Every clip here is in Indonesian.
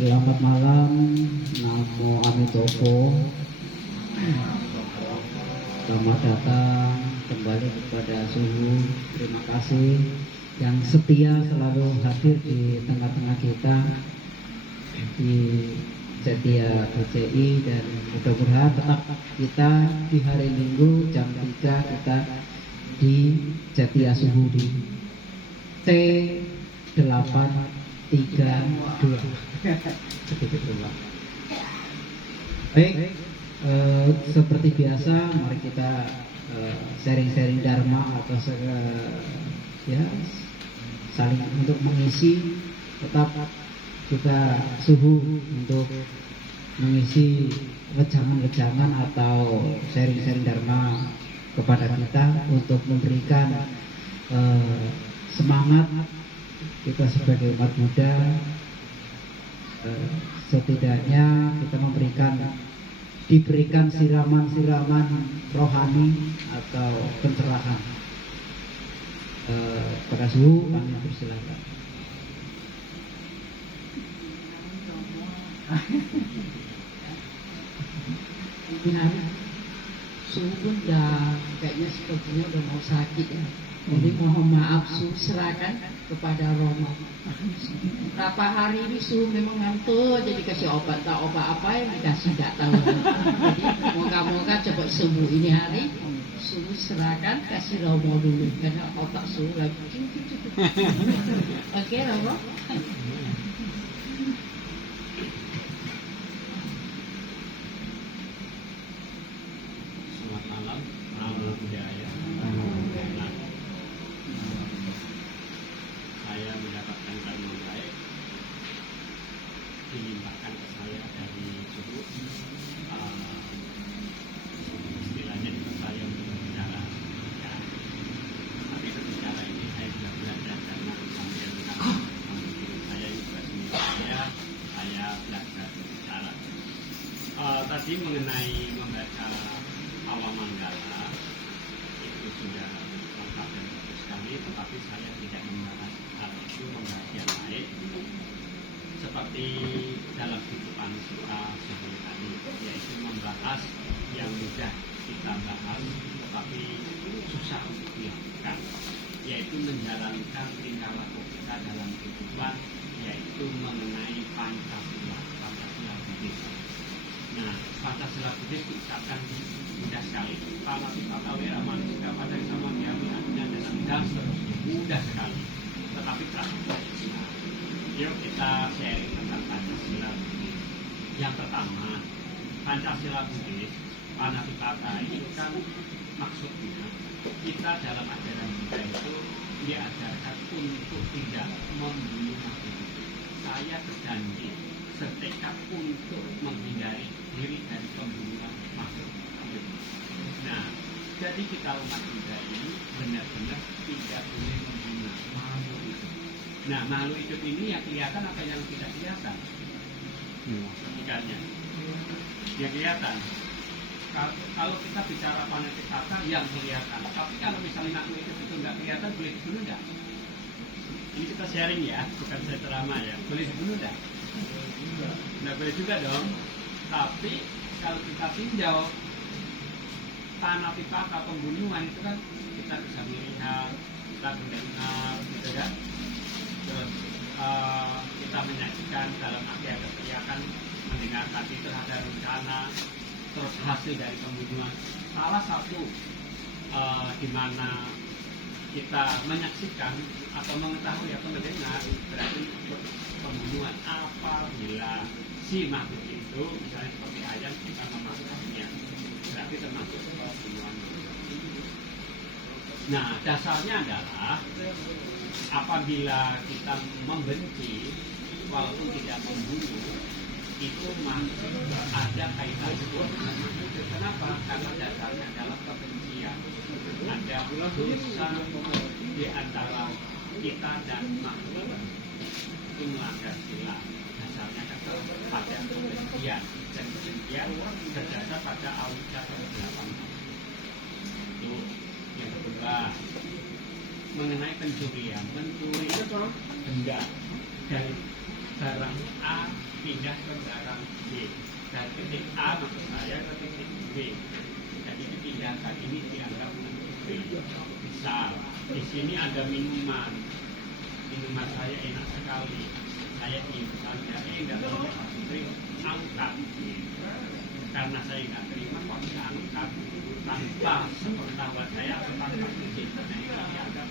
Selamat malam, Namo Amitopo. Selamat datang kembali kepada Suhu. Terima kasih yang setia selalu hadir di tengah-tengah kita di Setia BCI, dan mudah-mudahan tetap kita di hari Minggu jam 3 kita di Setia Suhu di T832. Sedikit ulang. Baik, seperti biasa mari kita sharing-sharing dharma atau ya saling untuk mengisi, tetap kita suhu untuk mengisi wejangan-wejangan atau sharing-sharing dharma kepada kita untuk memberikan semangat kita sebagai umat muda. Setidaknya kita diberikan siraman-siraman rohani atau pencerahan. Pada suhu kami persilakan. Suhu pun kayaknya sepertinya udah mau sakit ya. Jadi mohon maaf, Suhu serahkan kepada Romo. Berapa hari ini Suhu memang ngantuk, jadi kasih obat, tak obat apa yang dikasih tak tahu. Jadi moga-moga cepat sembuh. Ini hari Suhu serahkan, kasih Romo dulu karena otak Suhu lagi. Oke, Romo. Selamat malam, Namo Buddhaya. Saya mendapatkan kabar baik dilimpahkan ke saya dari Suhu. Istilahnya itu saya untuk berbicara, ya. Tapi berbicara ini saya sudah belajar karena sambil saya juga sendiri saya belajar berbicara. Tadi mengenai membaca awam manggala itu sudah lengkap dan bagus sekali, tetapi saya tidak membahas hal itu, membahas yang lain seperti dalam kehidupan kita sehari-hari, yaitu membahas yang mudah kita bahas tetapi susah untuk dilakukan, yaitu menjalankan tingkah laku kita dalam kehidupan, yaitu mengenai Pancasila Buddhis. Nah, Pancasila Buddhis diucapkan mudah sekali. Pamati patawera manusia pada sama diami adanya dan seterusnya, mudah sekali. Tetapi praktiknya, yuk kita sharing tentang Pancasila Buddhis. Yang pertama, Pancasila Buddhis, Panatipata itu kan maksudnya kita dalam ajaran Buddha itu diajarkan untuk tidak membunuh makhluk. Saya berjanji setekad untuk menghindari diri dari pembunuhan makhluk. Nah, jadi kita umat Buddha ini benar-benar tidak boleh membunuh makhluk hidup. Nah, makhluk hidup ini yang kelihatan apa yang tidak kelihatan? Ikannya. Yang kelihatan. Kalau kita bicara Panatipata yang kelihatan, tapi kalau misalnya makhluk hidup itu nggak kelihatan, boleh dibunuh nggak? Ini kita sharing ya, bukan saya ceramah ya. Boleh dibunuh nggak? Nggak boleh juga dong. Tapi kalau kita tinjau Panatipata pembunuhan itu kan kita bisa melihat, kita mendengar, gitu kan. Terus kita menyaksikan dalam arti ada teriakan, mendengar tadi itu ada rencana, terus hasil dari pembunuhan. Salah satu di mana kita menyaksikan atau mengetahui atau mendengar berarti pembunuhan apabila si makhluk itu misalnya seperti ayam kita memakannya, berarti termasuk pembunuhan. Nah, dasarnya adalah apabila kita membenci walaupun tidak membunuh, itu masih ada kaitan dengan makhluk. Kenapa? Karena dasarnya adalah kebencian. Ada dosa di antara kita dan makhluk itu melanggar sila. Dasarnya pada kebencian, dan kebencian berdasar pada awija ke-8. Itu yang kedua. Mengenai pencurian, mencuri itu benda dari barang A pindah ke barang B. Dan titik A maksud saya ke titik B. Jadi dipindahkan ini dianggap B. Misal di sini ada minuman saya enak sekali. Saya misalnya nggak boleh angkat. Karena saya nggak terima kok diangkat tanpa sepengetahuan saya atau tanpa izin. Karena ini dianggap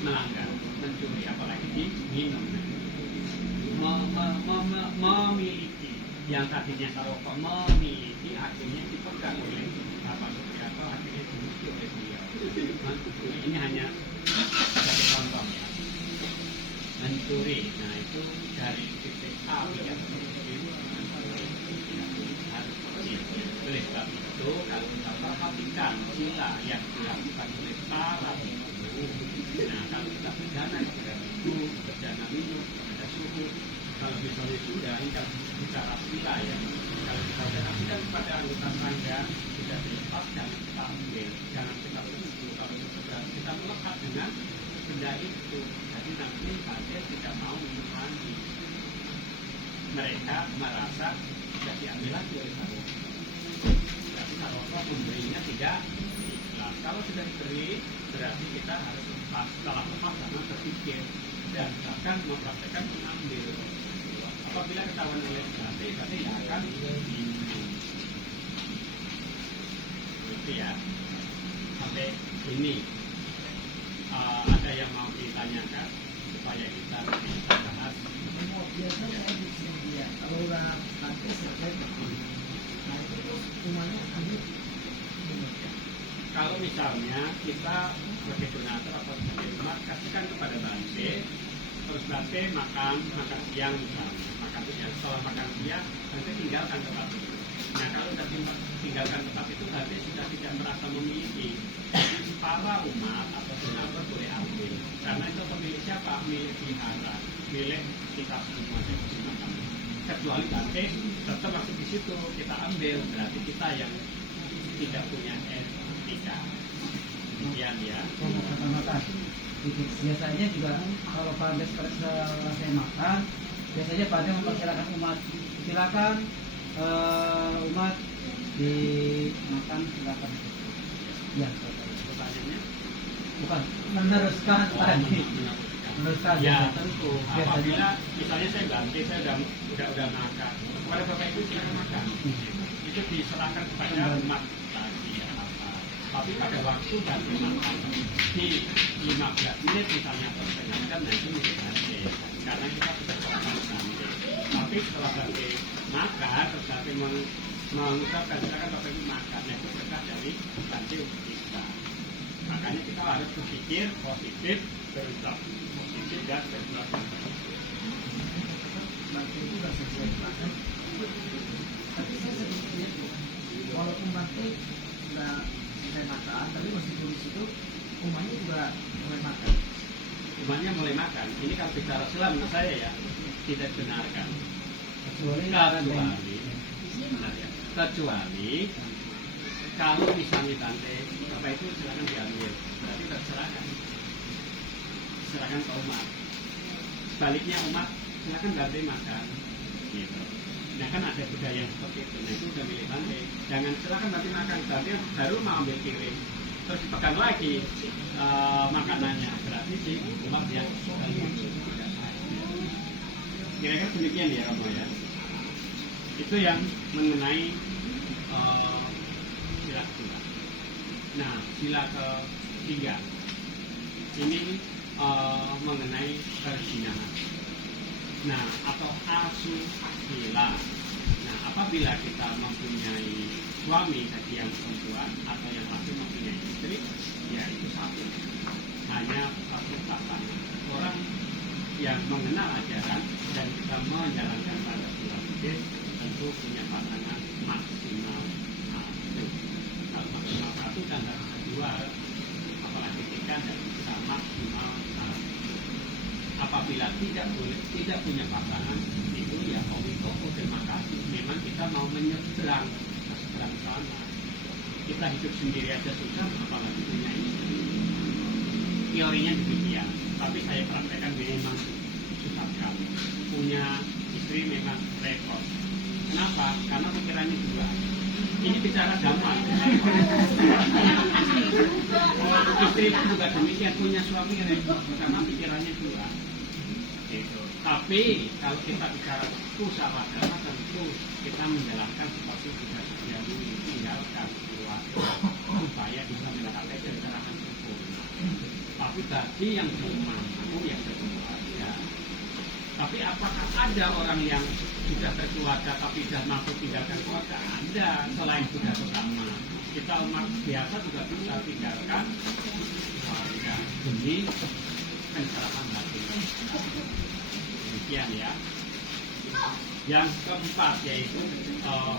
melanggar, mencuri, apalagi diminum. Memiliki yang tadinya kalau kok memiliki akhirnya dipegang oleh apa Supriyato, akhirnya dimiliki oleh beliau. Ini hanya satu contoh ya. Mencuri, nah itu dari titik A ya, oleh sebab itu kalau kita perhatikan sila yang dilakukan oleh para guru, nah kalau kita pidana pidana minum, ada suhu, kalau misalnya sudah ini kan bicara sila ya, kalau kita perhatikan kepada anggota tangga sudah dilepas, jangan kita ambil, jangan kita tunggu, kalau kita melekat dengan benda itu, jadi nanti hasil tidak mau minum lagi. Mereka merasa sudah diambil lagi oleh saya. Berarti kalau memberinya tidak ikhlas. Kalau sudah diberi, berarti kita harus lepas. Setelah lepas, sama berpikir dan bahkan mempraktekkan mengambil. Apabila ketahuan oleh berarti ya akan minum. Itu ya. Sampai ini ada yang mau ditanyakan supaya kita bisa bahas. Biasanya di sini ya, kalau udah nanti selesai nah itu semuanya ambil. Kalau misalnya kita sebagai donatur atau sebagai umat kasihkan kepada Bante, terus Bante makan siang misalnya, makan siang, setelah makan siang Bante tinggalkan tempat itu. Nah kalau sudah tinggalkan tempat itu Bante sudah tidak merasa memiliki. Para umat atau donatur boleh ambil, karena itu pemilik siapa? Milik wihara, milik kita semua yang kecuali Bante tetap masuk di situ kita ambil, berarti kita yang tidak punya etika. Demikian ya. Biasanya juga kalau pada selesai makan, biasanya pada mempersilakan umat, silakan umat dimakan, silakan. Ya, Pertanyaannya bukan meneruskan tadi. Meneruskan. Ya tentu. Apabila misalnya saya ganti, saya udah makan, kepada bapak ibu silakan makan. Itu diserahkan kepada umat tadi ya apa. Tapi pada waktu ganti makan di 15 menit misalnya pertengahan, nah itu milik ganti. Karena kita sudah makan ganti. Tapi setelah ganti makan, terus ganti mengucapkan silakan bapak ibu makan, nah itu berkah dari ganti untuk kita. Makanya kita harus berpikir positif, berusaha positif dan berusaha positif. Bante itu sudah sesuai makan. Tapi saya sedikit walaupun Bante sudah selesai makan, tapi meskipun di situ umatnya juga mulai makan. Umatnya mulai makan. Ini kalau bicara Islam menurut saya ya tidak benarkan. Kecuali kalau misalnya Bante apa itu silakan diambil, berarti terserahkan ke umat. Sebaliknya umat silakan Bante makan gitu. Nah kan ada budaya yang seperti itu. Nah itu udah milik Bante. Jangan silakan Bante makan, Bante baru mau ambil piring terus dipegang lagi makanannya, berarti si umat yang kira-kira demikian ya Romo ya. Itu yang mengenai sila kedua. Nah sila ketiga ini mengenai perzinahan. Nah atau asusila. Nah apabila kita mempunyai suami bagi yang perempuan atau yang laki mempunyai istri, ya itu satu. Hanya satu pasangan. Orang yang mengenal ajaran dan kita menjalankan pada bulan tentu punya pasangan maksimal satu. Kalau maksimal satu dan dua, apalagi tiga dan bisa maksimal satu. Apabila tidak punya pasangan itu ya komitmen terima kasih. Memang kita mau menyeberang sana. Kita hidup sendiri aja susah, apalagi punya istri. Teorinya demikian, tapi saya praktekkan memang misalkan punya istri memang repot. Kenapa? Karena pikirannya dua. Ini bicara damai. Istri juga demikian, punya suami repot karena pikirannya dua. Gitu. Tapi kalau kita bicara usaha tentu kita menjalankan seperti kita sudah tinggalkan keluarga supaya bisa mendapatkan keterangan hukum. Tapi tadi yang belum mampu yang berkeluarga. Tapi apakah ada orang yang sudah berkeluarga tapi sudah mampu tinggalkan keluarga? Ada, selain sudah bersama. Kita umat biasa juga bisa tinggalkan keluarga demi pencerahan hati. Demikian ya. Yang keempat yaitu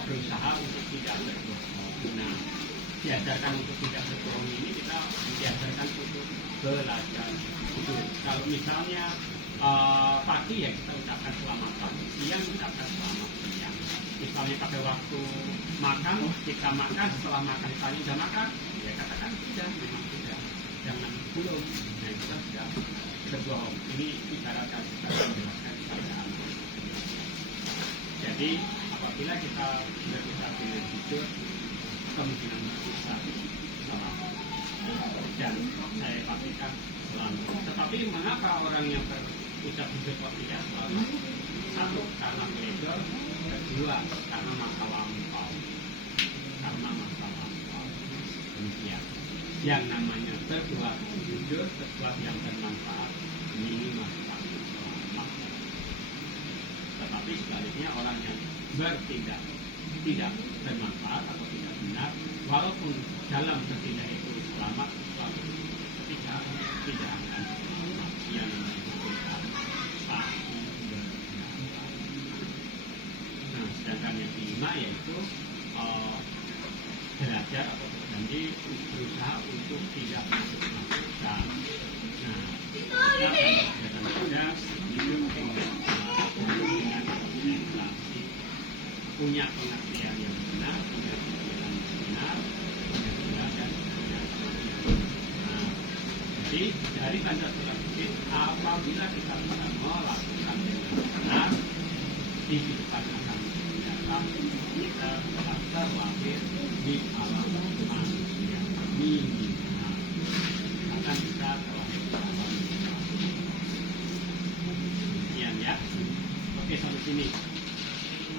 berusaha untuk tidak berbohong. Nah, diajarkan untuk tidak berbohong ini kita diajarkan untuk belajar. Kalau misalnya pagi ya kita ucapkan selamat pagi, siang ucapkan selamat siang. Misalnya pada waktu makan, kita makan, setelah makan tadi sudah makan, ya katakan sudah, memang sudah, jangan belum. Nah, kita sudah berbohong. Ini ibaratkan kita menjelaskan kepada anak. Jadi apabila kita berbicara dengan jujur, kemungkinan bisa selamat. Dan saya pastikan selamat. Tetapi mengapa orang yang berucap jujur kok tidak selamat? Satu, karena legal. Kedua, karena masa lampau. Demikian. Yang namanya berbuat jujur, berbuat yang bermanfaat, minimal selamat. Tetapi sebaliknya orang yang bertindak tidak bermanfaat atau tidak benar, walaupun dalam bertindak itu selamat, tidak akan selamat. Yang menentukan nah, sedangkan yang kelima yaitu belajar atau berjanji berusaha untuk tidak masuk-masukkan. Nah, kadang-kadang hidup dengan konsentrasi, punya pengertian yang benar, punya pikiran yang benar, punya benar dan punya nah, jadi dari Pancasila itu apabila kita bisa melakukan dengan benar di kehidupan akan mendatang, kita akan terlahir di alam manusia minimal akan bisa terlahir di alam manusia. Demikian ya. Oke, sampai sini.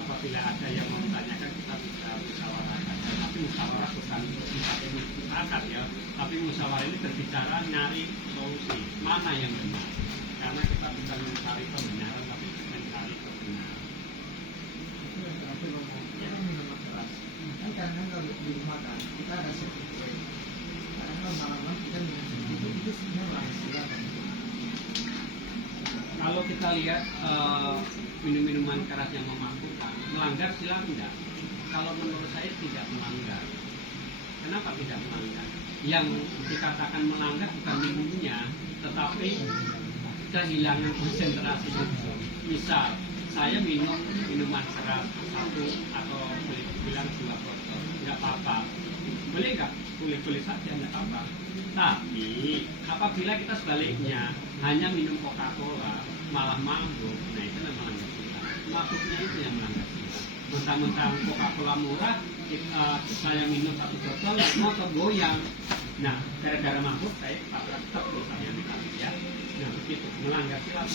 Apabila ada yang mau ditanyakan kita bisa musyawarah saja. Tapi musyawarah bukan sifatnya akad ya. Tapi musyawarah ini berbicara nyari solusi mana yang benar. Karena kita bisa mencari kebenaran tapi mencari kebenaran. Kan kalau di rumah kan kita ada seperti karena malam kita minum itu semua silakan. Kalau kita lihat minum-minuman keras yang memabukkan, melanggar silakan enggak? Kalau menurut saya tidak melanggar. Kenapa tidak melanggar? Yang dikatakan melanggar bukan minumnya, tetapi kehilangan konsentrasi. Misal saya minum minuman keras satu atau bilang 2 botol, nggak apa-apa. Boleh nggak? Boleh saja, nggak apa-apa. Tapi apabila kita sebaliknya hanya minum Coca-Cola malah mabuk, nah itu memang melanggar sila. Mabuknya itu yang melanggar sila. Mentang-mentang Coca-Cola murah, saya minum 1 botol, motor goyang. Nah, gara-gara mabuk saya tabrak truk misalnya ya. Nah begitu melanggar sila.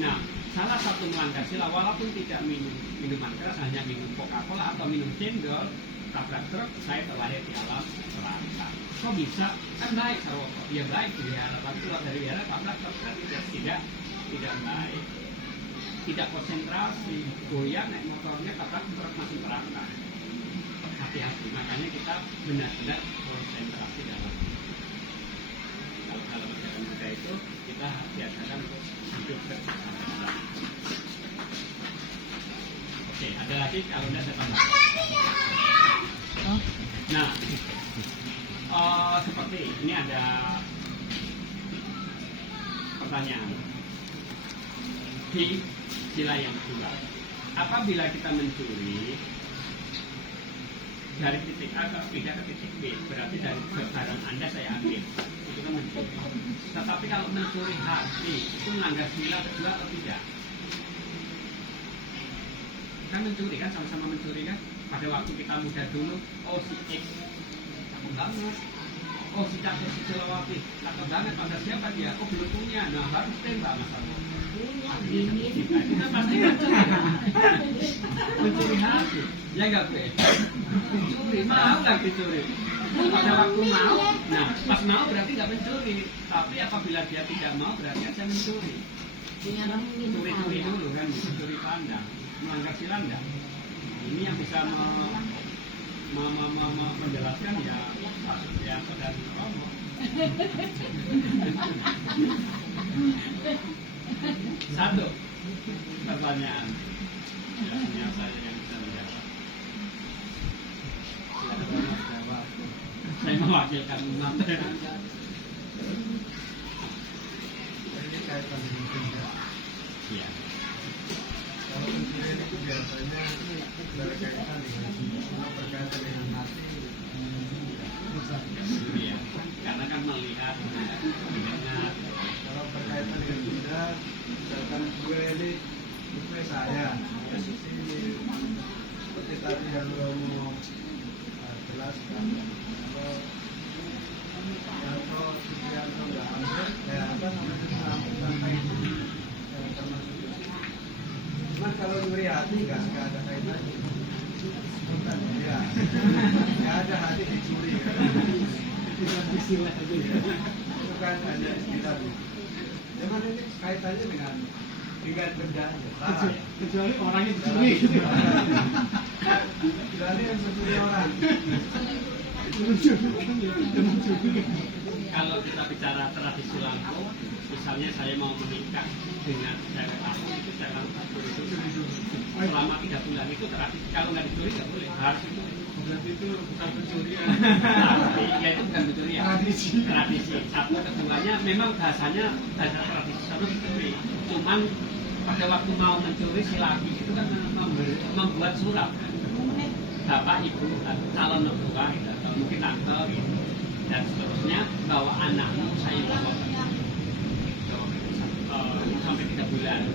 Nah, salah satu melanggar sila walaupun tidak minum minuman keras, hanya minum Coca-Cola atau minum cendol, tabrak truk, saya terlahir di alam neraka. Kok bisa? Kan baik kalau ya baik di wihara, tapi keluar dari wihara tabrak truk kan tidak baik. Tidak konsentrasi, goyang naik motornya tabrak truk masuk neraka. Hati-hati, makanya kita benar-benar konsentrasi dalam kalau ajaran muda itu kita biasakan untuk hidup bersama. Oke, ada lagi kalau tidak saya tambah. Nah, seperti ini ada pertanyaan di sila yang kedua. Apabila kita mencuri dari titik A pindah ke titik B, berarti dari barang Anda saya ambil, itu kan mencuri. Tetapi kalau mencuri hati itu melanggar sila kedua atau tidak? Kan mencuri kan, sama-sama mencuri kan. Pada waktu kita muda dulu, oh si X cakep banget, oh si cakep si Celawati cakep banget, pada siapa dia? Oh belum punya, nah harus tembak mas Armo. Kita pasti mencuri kan? Mencuri hati, ya nggak gue? Mencuri, mau nggak dicuri? Pada waktu mau, nah pas mau berarti nggak mencuri, tapi apabila dia tidak mau berarti saya mencuri. Curi-curi dulu kan, curi pandang, melanggar sila enggak? Ini yang bisa menjelaskan ya Pak Supriyanto dan Romo. Satu pertanyaan, ya, hanya saya yang bisa menjawab. Saya mewakilkan umat. Ini kaitan dengan benda. Iya. Kalau pencurian itu biasanya berkaitan dengan kalau berkaitan dengan mati. Iya. Karena kan melihat, mendengar. Kalau berkaitan dengan benda, misalkan gue ini saya, seperti tadi yang Romo jelaskan, kalau Yanto Supriyanto nggak ambil, ya apa namanya sampai termasuk. Cuman kalau nyuri hati nggak ada kaitannya. Bukan, ya, nggak ada hati dicuri. Kan? Itu kan hanya istilah. Cuman ini kaitannya dengan benda. Kecuali orangnya dicuri. Kecuali yang mencuri orang. Kalau kita bicara tradisi lampau, misalnya saya mau menikah dengan cewek aku, itu jangan selama 3 bulan itu tradisi. Kalau nggak dicuri nggak boleh, harus itu. Berarti itu bukan pencurian. Tapi ya itu bukan pencurian. Tradisi. Satu, keduanya memang bahasanya bahasa tradisi satu dicuri. Cuman pada waktu mau mencuri si laki itu kan membuat surat. Bapak, ibu, calon mertua, gitu, atau mungkin tante, gitu, dan seterusnya bahwa anakmu saya bawa sampai 3 bulan.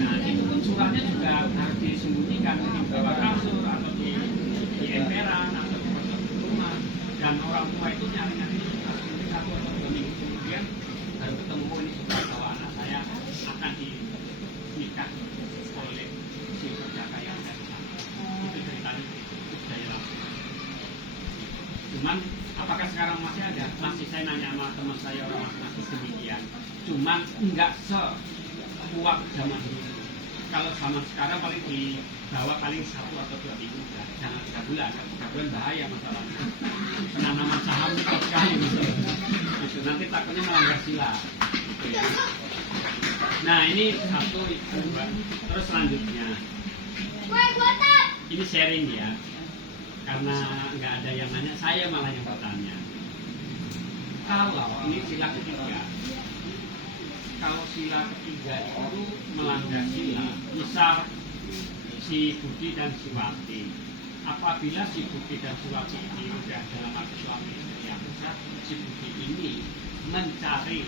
Nah itu pun suratnya juga harus disembunyikan di bawah kasur atau di emperan atau di pojok rumah. Dan orang tua itu nyari-nyari surat mungkin 1 atau 2 minggu kemudian baru ketemu ini surat bahwa anak saya akan dinikah oleh si penjaga yang ada di sana. Itu ceritanya. Cuman apakah sekarang masih ada? Masih saya nanya sama teman saya orang masih demikian. Cuman enggak sekuat zaman dulu. Kalau zaman sekarang paling dibawa paling 1 atau 2 minggu, jangan 3 bulan. 3 bulan bahaya masalahnya. Penanaman saham cepat sekali gitu. Nanti takutnya melanggar sila. Gitu ya. Nah ini satu itu. Terus selanjutnya. Ini sharing ya. Karena nggak ada yang nanya, saya malah yang bertanya. Kalau ini sila ketiga, kalau sila ketiga itu melanggar sila, misal si Budi dan si Wati, apabila si Budi dan si Wati ini sudah dalam arti suami istri yang besar, si Budi ini mencari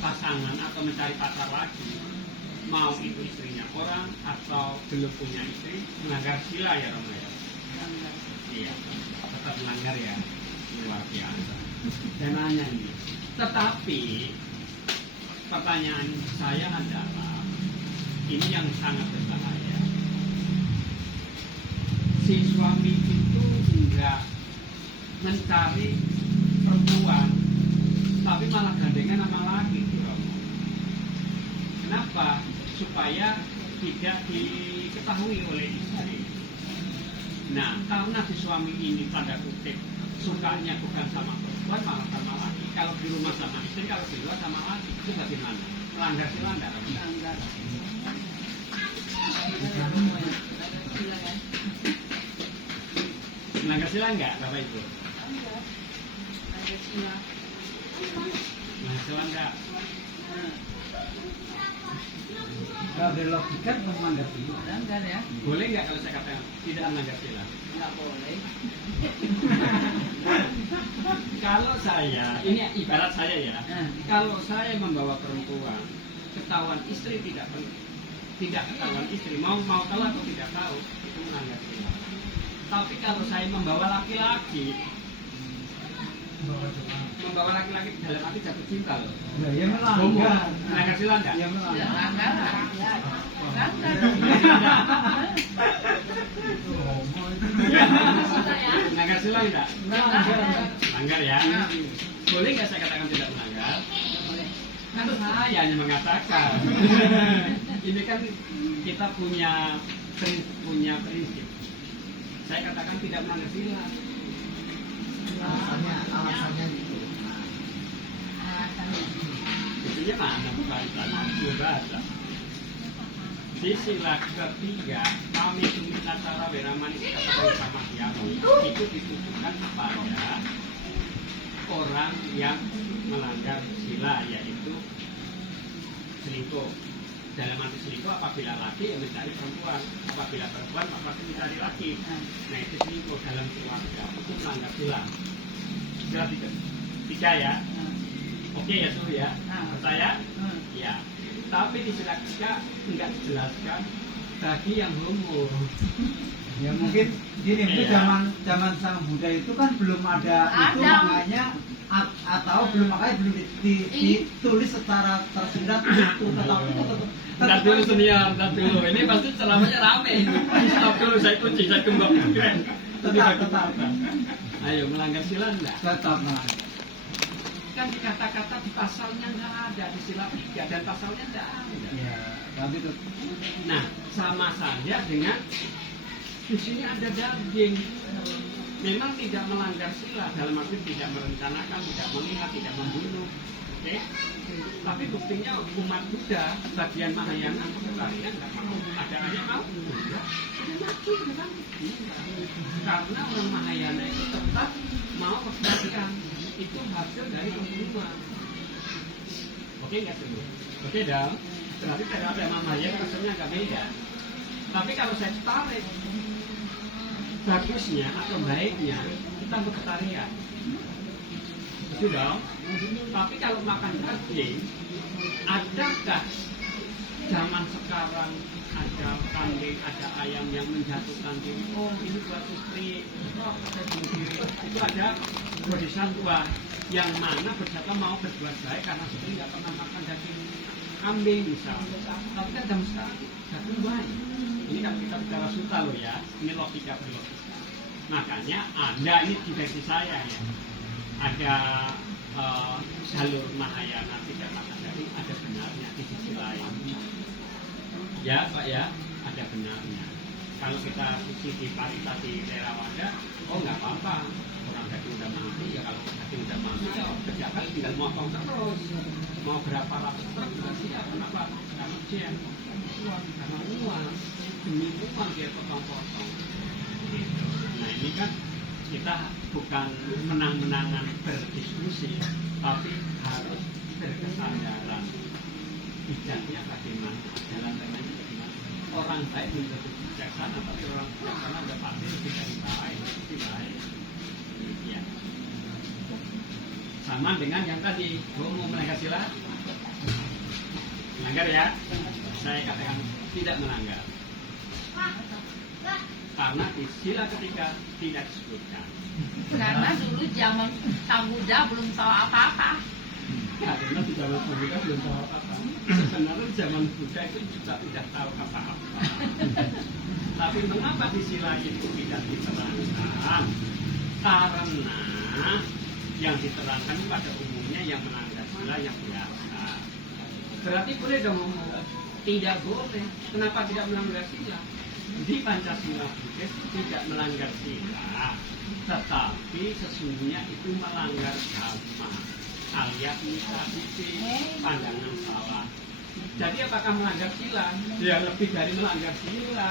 pasangan atau mencari pacar lagi, mau itu istrinya orang atau belum punya istri, melanggar sila ya Romo ya. Iya, tetap melanggar ya, luar biasa. Saya nanya ini, tetapi pertanyaan saya adalah ini yang sangat berbahaya. Si suami itu enggak mencari perempuan, tapi malah gandengan sama laki. Kenapa? Supaya tidak diketahui oleh istri. Nah, karena si suami ini tanda kutip sukanya bukan sama perempuan malah sama laki. Kalau di rumah sama istri, kalau di luar sama laki, itu bagaimana? Melanggar sila enggak? Melanggar. Melanggar sila enggak, Bapak Ibu? Melanggar sila. Melanggar sila enggak? Kalau dari logika melanggar sila. Melanggar ya? Boleh nggak kalau saya katakan tidak melanggar sila? Nggak boleh. Kalau saya, ini ibarat saya ya, Nah. kalau saya membawa perempuan, ketahuan istri tidak ketahuan istri, mau tahu atau tidak tahu, itu melanggar sila. Tapi kalau saya membawa laki-laki dalam arti jatuh cinta loh. Nah, ya melanggar. Melanggar sila enggak? Ya Ya, melanggar. melanggar. Melanggar dong. Melanggar sila enggak? Melanggar. Melanggar ya? Nah. Boleh nggak saya katakan tidak melanggar? Boleh. Kan saya hanya mengatakan. Ini kan kita punya prinsip. Saya katakan tidak melanggar sila. Alasannya gitu. Itunya mana bukan bahasa. Di sila ketiga kami tumit acara beramani kata sama Yahweh itu ditujukan kepada orang yang melanggar sila, yaitu selingkuh. Dalam arti selingkuh apabila laki yang mencari perempuan, apabila perempuan pasti mencari laki. Nah itu selingkuh dalam keluarga, itu melanggar sila. Sila tiga ya. Oke ya Suh ya. Percaya? Ya. Tapi di sila ketiga enggak dijelaskan bagi yang homo. Ya mungkin gini, mungkin Iya. zaman sang Buddha itu kan belum ada itu, Ada. makanya atau belum makanya belum ditulis secara tersirat itu, tetapi Ntar dulu senior, ntar dulu. Ini pasti ceramahnya rame ini. Stop dulu, saya kunci, saya gembok. tetap Ayo, melanggar sila enggak? tetap nah. Kan di kata-kata di pasalnya enggak ada, di sila 3 dan pasalnya enggak ada. Ya, tapi itu Nah, sama saja dengan di sini ada daging. Memang tidak melanggar sila, dalam arti tidak merencanakan, tidak melihat, tidak membunuh. Oke? Tapi buktinya umat Buddha, bagian Mahayana, kalian nggak mau. Ada aja mau? Enggak. Sudah mati, sudah mati. Karena orang Mahayana itu tetap mau perhatikan. Itu hasil dari pembunuhan. Oke nggak sih? Oke dong. Berarti terhadap yang Mahayana rasanya agak beda. Tapi kalau saya tarik, bagusnya atau baiknya kita vegetarian. Itu dong. Tapi kalau makan daging, adakah zaman sekarang ada kambing, ada ayam yang menjatuhkan diri? Oh ini buat istri, oh saya bunuh diri. Itu ada bodhisattva yang mana berkata mau berbuat baik karena istri nggak pernah makan daging kambing misalnya. Tapi kan zaman sekarang daging baik. Ini kalau kita bicara suta loh ya, ini logika berlogika. Makanya ada ini di versi saya ya, ada jalur Mahayana tidak makan daging, ada benarnya di sisi lain. Ya Pak ya, ada benarnya. Kalau kita uji di Parita di Theravada, oh nggak apa-apa, orang daging udah mati ya, kalau daging udah mati ya pejabat tinggal motong terus. Mau berapa ratus truk juga siap, kenapa? Karena jen, karena uang, demi uang dia potong-potong. Gitu. Nah ini kan kita bukan menang-menangan berdiskusi, tapi harus berkesadaran. Bijaknya bagaimana, jalan tengahnya bagaimana. Orang baik belum tentu bijaksana, tapi orang bijaksana udah pasti lebih dari baik, lebih baik. Ya. Sama dengan yang tadi, mau melanggar sila, melanggar ya. Saya katakan tidak melanggar. Karena di sila ketiga tidak disebutkan. Karena dulu zaman Sang Buddha belum tahu apa-apa. Karena di zaman Buddha belum tahu apa-apa. Sebenarnya zaman Buddha itu juga tidak tahu apa-apa. Tapi mengapa di sila itu tidak diterangkan? Karena yang diterangkan pada umumnya yang melanggar sila yang biasa. Berarti boleh dong? Tidak boleh. Kenapa tidak melanggar sila? Di Pancasila Buddhis tidak melanggar sila, tetapi sesungguhnya itu melanggar dhamma alias misasisi, pandangan salah. Jadi apakah melanggar sila? Ya lebih dari melanggar sila.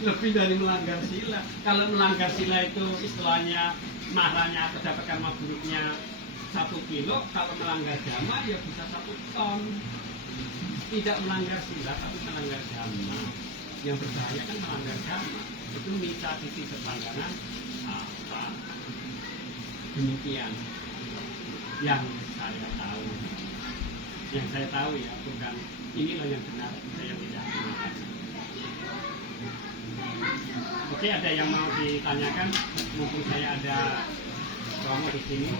Lebih dari melanggar sila. Kalau melanggar sila itu istilahnya marahnya atau dapat karma buruknya 1 kilo, kalau melanggar dhamma ya bisa 1 ton. tidak melanggar sila tapi melanggar dhamma. Yang berbahaya kan melanggar dhamma. Itu minta titi sepandangan apa demikian yang saya tahu. Yang saya tahu ya, bukan inilah yang benar, saya tidak benar. Oke, ada yang mau ditanyakan? Mumpung saya ada Romo di sini,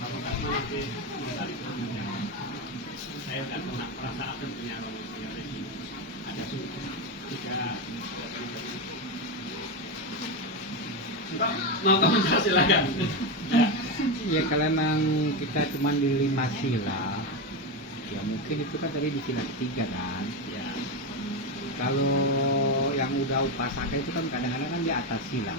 apakah nanti mencari pertanyaan? Saya tidak pernah perasaan punya Romo di sini. Ada suku juga. Pak, mau komentar silakan. Ya kalau memang kita cuma di 5 sila, ya mungkin itu kan tadi di sila ketiga kan. Ya. Kalau yang udah upasaka itu kan kadang-kadang kan di atas sila.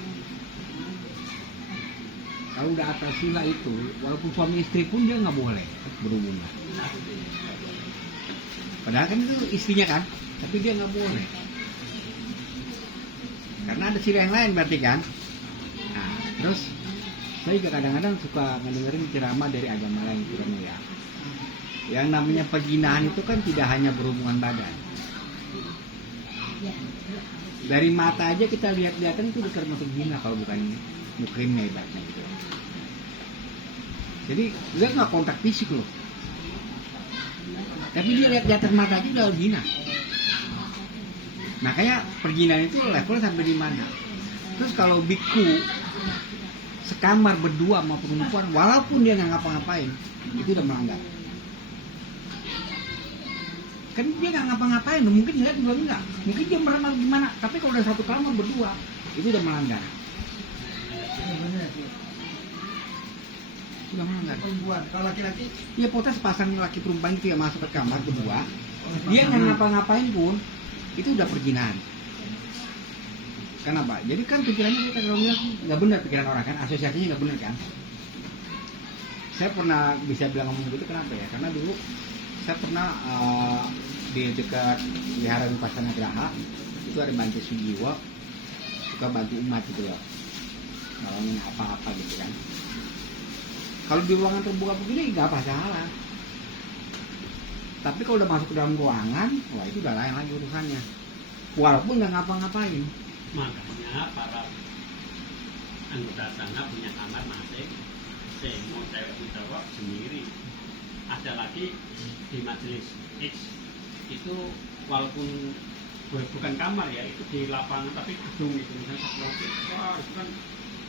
Kalau udah atas sila itu, walaupun suami istri pun dia nggak boleh berhubungan. Padahal kan itu istrinya kan, tapi dia nggak boleh. Karena ada sila yang lain berarti kan. Nah, terus saya juga kadang-kadang suka ngedengerin ceramah dari agama lain itu kan ya. Yang namanya perzinahan itu kan tidak hanya berhubungan badan. Dari mata aja kita lihat-lihatan itu udah termasuk zina kalau bukan mukrimnya ibaratnya gitu. Jadi dia nggak kontak fisik loh. Tapi dia lihat-lihatan mata aja udah zina. Makanya perzinahan itu levelnya sampai di mana? Terus kalau biku sekamar berdua sama perempuan walaupun dia nggak ngapa-ngapain itu udah melanggar. Kan dia nggak ngapa-ngapain, mungkin dia juga enggak, mungkin dia meramah gimana, tapi kalau udah satu kamar berdua itu udah melanggar. Sudah melanggar. Perempuan, kalau laki-laki Ya potes pasang laki perempuan itu yang masuk ke kamar berdua, dia nggak ngapa-ngapain pun itu udah perzinahan. Kenapa? Jadi kan pikirannya kita kalau bilang nggak benar pikiran orang kan, asosiasinya nggak benar kan. Saya pernah bisa bilang ngomong begitu kenapa ya? Karena dulu saya pernah di dekat Wihara Vipassana Graha itu ada bantu Sujiwo, suka bantu umat gitu loh, nolongin apa-apa gitu kan. Kalau di ruangan terbuka begini nggak apa salah, tapi kalau udah masuk ke dalam ruangan, wah itu udah lain lagi urusannya. Walaupun nggak ngapa-ngapain. Makanya para anggota sana punya kamar masing, mau cewek cowok sendiri. Ada lagi di majelis X itu walaupun bukan kamar ya, itu di lapangan tapi gedung itu misalnya satu wah itu kan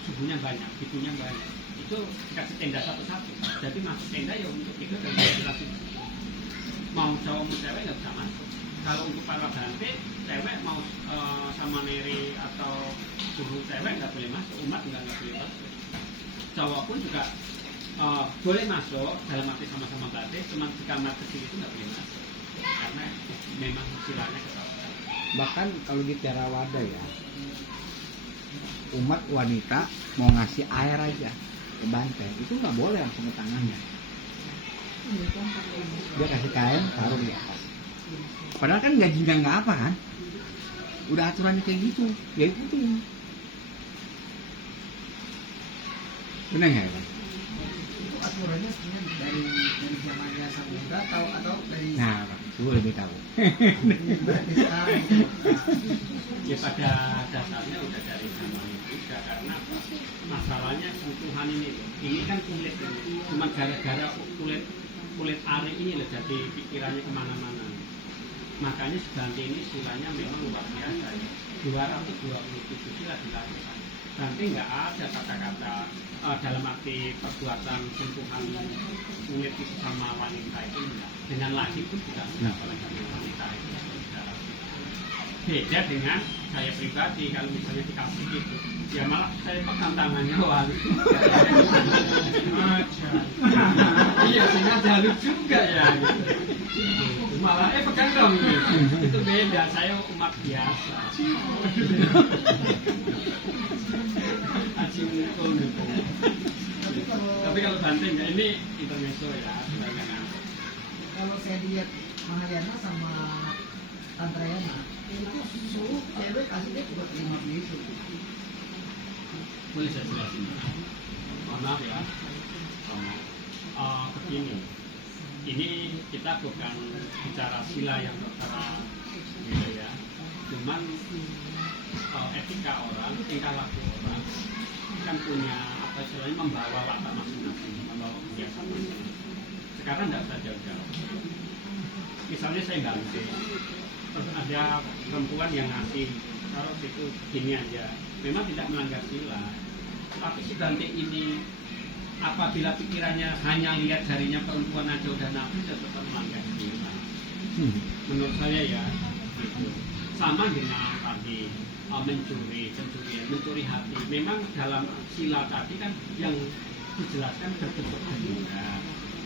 subuhnya banyak, pintunya banyak. Itu dikasih tenda satu-satu. Jadi masuk tenda ya untuk itu dan laki-laki. Mau cowok mau cewek nggak bisa masuk. Kalau untuk para bante, cewek mau sama neri atau suhu cewek nggak boleh masuk, umat nggak boleh masuk. Cowok pun juga boleh masuk dalam arti sama-sama bante, cuma di kamar kecil itu nggak boleh masuk karena memang silanya ketahuan. Bahkan kalau di Theravada ya, umat wanita mau ngasih air aja ke bante itu nggak boleh langsung ke tangannya. Dia kasih kain taruh di atas. Padahal kan gajinya nggak apa kan, udah aturannya kayak gitu, ya ikutin. Benar nggak ya? itu aturannya sebenarnya dari zamannya Samudra atau dari Nah, itu lebih tahu. berarti sekarang Ya pada dasarnya udah dari zaman itu juga karena masalahnya sentuhan ini kan kulit ini. Cuma gara-gara kulit ari ini loh jadi pikirannya kemana-mana. Makanya Bante ini silanya memang luar biasa ya. 227 sila dilakukan. Bante nggak ada kata-kata dalam arti perbuatan sentuhan kulit itu sama wanita itu enggak. Dengan laki pun tidak boleh dengan wanita itu. Beda dengan saya pribadi kalau misalnya dikasih gitu, ya malah saya pegang tangannya wali. Iya sengaja lucu juga ya. Gitu. Malah pegang dong gitu. Itu beda, saya umat biasa. Aji mukul gitu. Tapi kalau Bante enggak, ini intermezzo ya. kalau saya lihat Mahayana sama Tantrayana itu suruh cewek kasih dia juga terima begitu. Boleh saya jelasin? Mohon maaf ya. Begini, ini kita bukan bicara sila yang tertera gitu ya, cuman etika orang, tingkah laku orang kan punya apa istilahnya, membawa watak masing-masing, membawa kebiasaan masing-masing. Sekarang tidak usah jauh-jauh, misalnya saya ganti, terus ada perempuan yang ngasih, kalau itu gini aja, memang tidak melanggar sila, tapi si ganti ini apabila pikirannya hanya lihat jarinya perempuan aja udah nafsu, sudah tetap melanggar sila. Menurut saya ya, gitu. Sama dengan tadi mencuri hati. Memang dalam sila tadi kan yang dijelaskan berbentuk benda.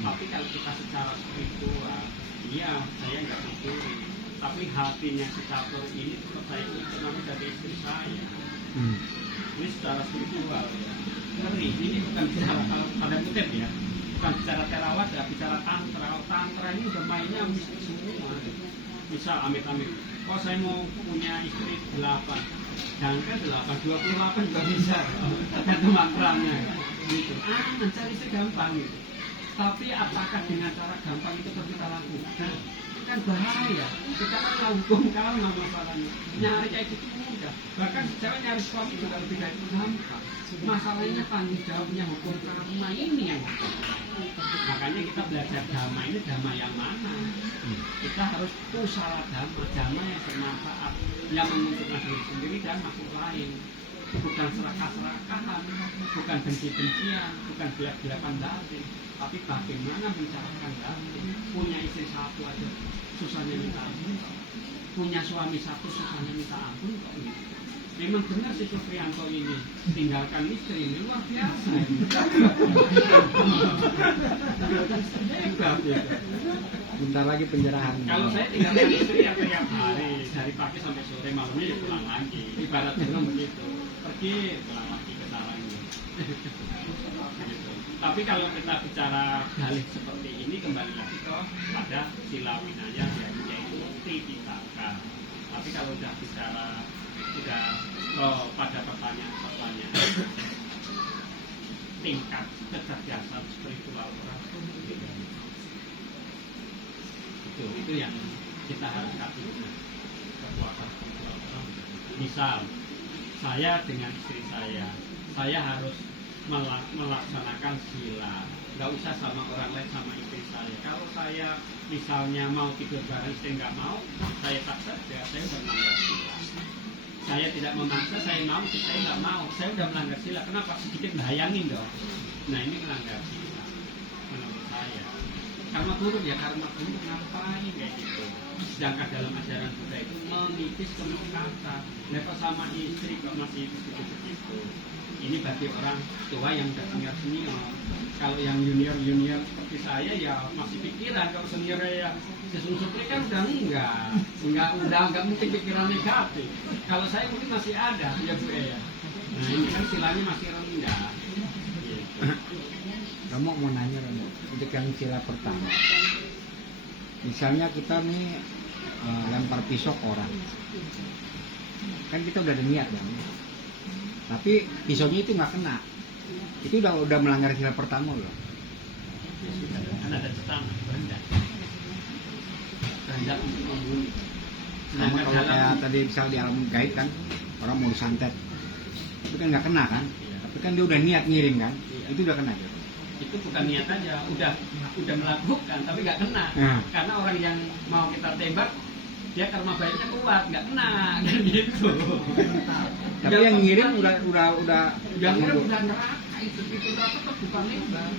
Tapi kalau kita secara spiritual, iya saya nggak mencuri, tapi hatinya si catur ini tetap saya ikut dari istri saya. Ini secara spiritual ya. Ngeri, ini bukan bicara kalau pada kutip ya, bukan bicara terawat ya, bicara tantra. Kalau tantra ini udah mainnya mistik semua. Misal amit-amit, oh saya mau punya istri 8, jangan 8, 28 juga bisa, tergantung makranya gitu. Mencari istri gampang gitu, tapi apakah dengan cara gampang itu kita lakukan? Kan bahaya, kita kan langsung kalau masalahnya nyari kayak gitu mudah, bahkan cewek nyari suami juga lebih dari itu gampang. Masalahnya tanggung jawabnya hukum karma ini yang makanya kita belajar dhamma ini dhamma yang mana? Kita harus kusala dhamma yang bermanfaat, yang menguntungkan diri sendiri dan makhluk lain, bukan serakah-serakahan, bukan benci-bencian, bukan belak-belakan batin, tapi bagaimana mencarakan batin. Punya istri satu aja susahnya minta ampun, punya suami satu susahnya minta ampun kok gitu. Memang benar si Supriyanto ini tinggalkan istri ini luar biasa. Hebat ya. Bentar lagi penyerahan. Kalau saya tinggalkan istri ya tiap hari, dari pagi sampai sore, malamnya ya pulang lagi. Ibarat film begitu, pergi pulang lagi ke sarangnya. Gitu. Tapi kalau kita bicara dalih seperti ini, kembali lagi ke pada sila winaya yaitu tipitaka. Tapi kalau sudah bicara pada pertanyaan tingkat kecerdasan spiritual orang itu yang kita harus kasih kekuatan spiritual orang. Misal saya dengan istri saya harus melaksanakan sila, nggak usah sama orang lain, sama istri saya. Kalau saya misalnya mau tidur bareng istri nggak mau, saya paksa saya udah melanggar sila. Saya tidak memaksa, saya mau, saya nggak mau, saya udah melanggar sila. Kenapa? Sedikit bayangin dong. Nah ini melanggar sila menurut saya. Karma buruk ya, karma buruk, ngapain kayak gitu. Sedangkan dalam ajaran Buddha itu menipis penuh kata. Lepas sama istri kok masih begitu. Ini bagi orang tua yang udah senior. Kalau yang junior seperti saya ya masih pikiran. Kalau senior ya sesungguhnya kan udah enggak mungkin pikiran negatif. Kalau saya mungkin masih ada ya Bu ya. Nah ini kan silanya masih rendah. Gitu. Kamu mau nanya Romo, untuk yang sila pertama, misalnya kita nih lempar pisau ke orang, kan kita udah ada niat kan, tapi pisaunya itu nggak kena, itu udah melanggar sila pertama loh. Kan ada cetana rendah untuk membunuh. Sama kalau kayak tadi misal di alam gaib kan, orang mau disantet, itu kan nggak kena kan, tapi kan dia udah niat ngirim kan, itu udah kena gitu. Itu bukan niat aja, udah melakukan tapi nggak kena. Karena orang yang mau kita tembak dia karma baiknya kuat, nggak kena kan gitu. Tapi yang ngirim udah yang ngirim udah neraka, itu tetap bukan nembak.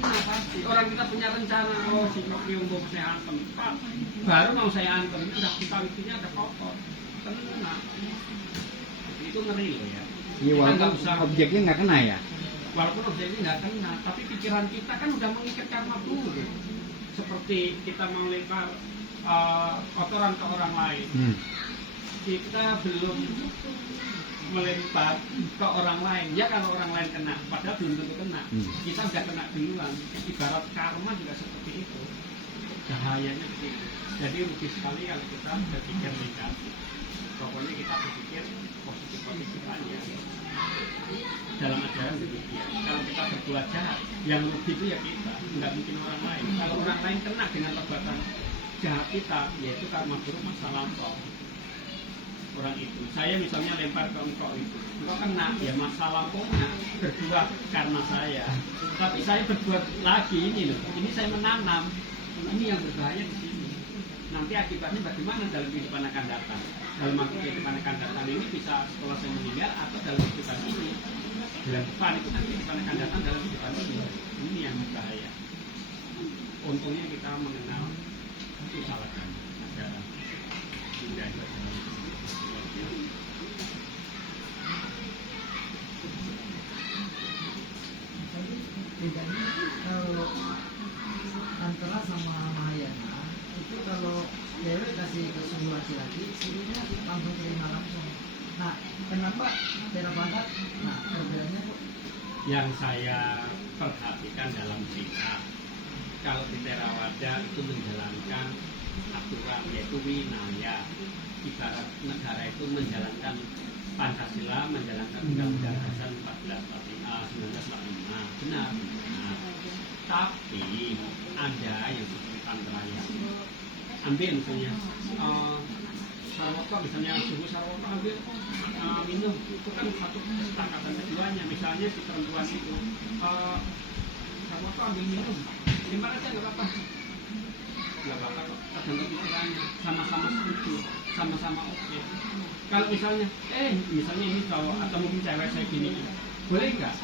Nah, pasti orang kita punya rencana, oh si Nokriung mau saya antem, baru mau saya antem itu udah kita ada kotor, kena. Itu ngeri loh ya. Iya, walaupun objeknya nggak kena ya. Walaupun objeknya nggak kena, tapi pikiran kita kan udah mengikat karma dulu. Seperti kita melempar kotoran ke orang lain, kita belum melempar ke orang lain. Ya kalau orang lain kena, padahal belum tentu kena. Kita udah kena duluan. Ibarat karma juga seperti itu. Bahayanya begitu. Jadi rugi sekali kalau kita berpikir negatif. Pokoknya kita berpikir positif aja. dalam ajaran demikian. Kalau kita berbuat jahat, yang rugi itu ya kita, nggak mungkin orang lain. Kalau orang lain kena dengan perbuatan jahat kita, yaitu karma buruk masa lampau orang itu. Saya misalnya lempar ke engkau itu, engkau kena, ya masa lampaunya berbuat karena saya. Tapi saya berbuat lagi ini loh, ini saya menanam, ini yang berbahaya di sini. Nanti akibatnya bagaimana dalam kehidupan akan datang? Dalam kehidupan akan datang ini bisa setelah saya meninggal atau dalam kehidupan ini. Dalam depan itu nanti kehidupan akan datang dalam kehidupan ini. Ini yang berbahaya. Untungnya kita mengenal itu salahkan ajaran. Tidak ada bedanya kalau antara sama Mahayana itu kalau cewek kasih ke suhu laki-laki suruhnya langsung terima langsung. Nah kenapa Theravada? Nah perbedaannya kok yang saya perhatikan dalam sikap, kalau di Theravada itu menjalankan aturan yaitu winaya, ibarat negara itu menjalankan Pancasila, menjalankan Undang-Undang Dasar 1945, benar. Tapi ada yang seperti Tantraya, ambil misalnya Sarwoto, misalnya suhu Sarwoto ambil minum, itu kan satu kesepakatan keduanya. Misalnya si perempuan itu Sarwoto ambil minum, gimana aja nggak apa-apa kok, tergantung pikirannya, sama-sama setuju, sama-sama oke. Kalau misalnya ini cowok atau mungkin cewek saya gini, boleh nggak?